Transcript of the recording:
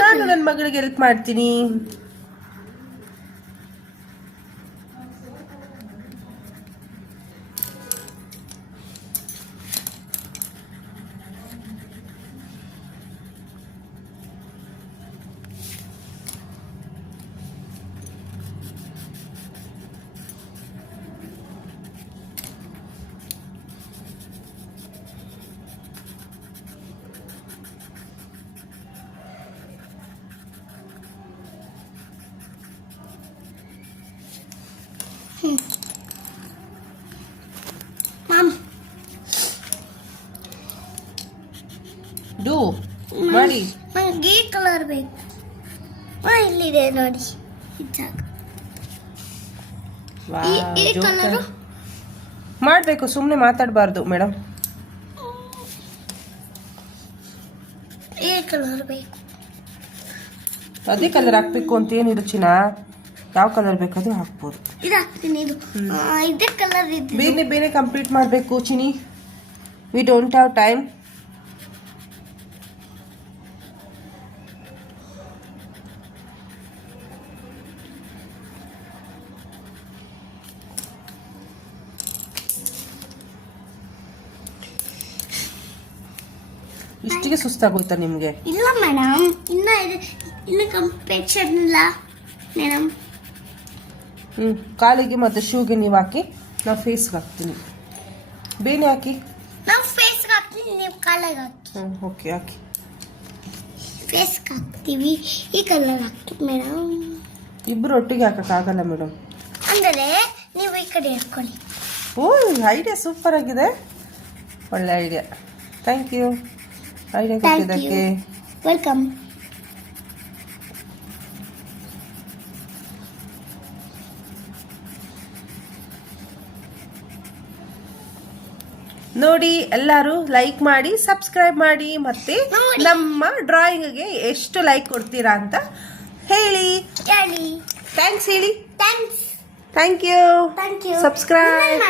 ನಾನು ನನ್ನ ಮಗಳಿಗೆ ಹೆಲ್ಪ್ ಮಾಡ್ತೀನಿ. ಡೂ ಮಾಡಿ. ನಂಗೆ ಈ ಕಲರ್ ಬೇಕು. ಇಲ್ಲಿದೆ ನೋಡಿ. ಈ ಕಲರ್ ಮಾಡಬೇಕು, ಸುಮ್ಮನೆ ಮಾತಾಡಬಾರ್ದು ಮೇಡಮ್. ಈ ಕಲರ್ ಬೇಕು. ಅದೇ ಕಲರ್ ಹಾಕ್ಬೇಕು ಅಂತ ಏನಿರು ಚಿನ್ನ, ಯಾವ ಕಲರ್ ಬೇಕು ಅದು ಹಾಕ್ಬೋದು. ಇದು ಹಾಕ್ತೀನಿ. ಇದು ಇದೇ ಕಲರ್ ಇದೆ. ಬೇನೆ ಬೇನೆ ಕಂಪ್ಲೀಟ್ ಮಾಡಬೇಕು Chini, we don't have time. ಇಷ್ಟಿಗೆ ಸುಸ್ತಾಗೋಯ್ತಾ ನಿಮಗೆ? ಇಲ್ಲ ಮೇಡಮ್, ಇನ್ನು ಕಂಪ್ಲೀಷನ್ ಇಲ್ಲ ಮೇಡಮ್. ಕಾಲಿಗೆ ಮತ್ತು ಶೂಗೆ ನೀವು ಹಾಕಿ, ನಾವು ಫೇಸ್ಗೆ ಹಾಕ್ತೀನಿ. ಬೇನೆ ಹಾಕಿ. ನಾವು ಫೇಸ್ಗೆ ಹಾಕ್ತೀನಿ, ನೀವು ಕಾಲಿಗೆ ಹಾಕಿ. ಓಕೆ ಹಾಕಿ. ಫೇಸ್ಗೆ ಹಾಕ್ತೀವಿ, ಈ ಕಲರ್ ಹಾಕ್ತೀವಿ ಮೇಡಮ್. ಇಬ್ಬರು ಒಟ್ಟಿಗೆ ಹಾಕೋಕ್ಕಾಗಲ್ಲ ಮೇಡಮ್. ಅಂದರೆ ನೀವು ಈ ಕಡೆ ಹಾಕ್ಕೊಳ್ಳಿ. ಓ, ಐಡಿಯಾ ಸೂಪರ್ ಆಗಿದೆ, ಒಳ್ಳೆ ಐಡಿಯಾ. ಥ್ಯಾಂಕ್ ಯು ಐಡಿಯಾ ಕೊಟ್ಟಿದ್ದಕ್ಕೆ. ವೆಲ್ಕಮ್. ನೋಡಿ, ಎಲ್ಲರೂ ಲೈಕ್ ಮಾಡಿ, ಸಬ್ಸ್ಕ್ರೈಬ್ ಮಾಡಿ, ಮತ್ತೆ ನಮ್ಮ ಡ್ರಾಯಿಂಗ್ಗೆ ಎಷ್ಟು ಲೈಕ್ ಕೊಡ್ತೀರಾ ಅಂತ ಹೇಳಿ. ಥ್ಯಾಂಕ್ಸ್ ಹೇಳಿ. Thanks. Thank you. Thank you. Subscribe.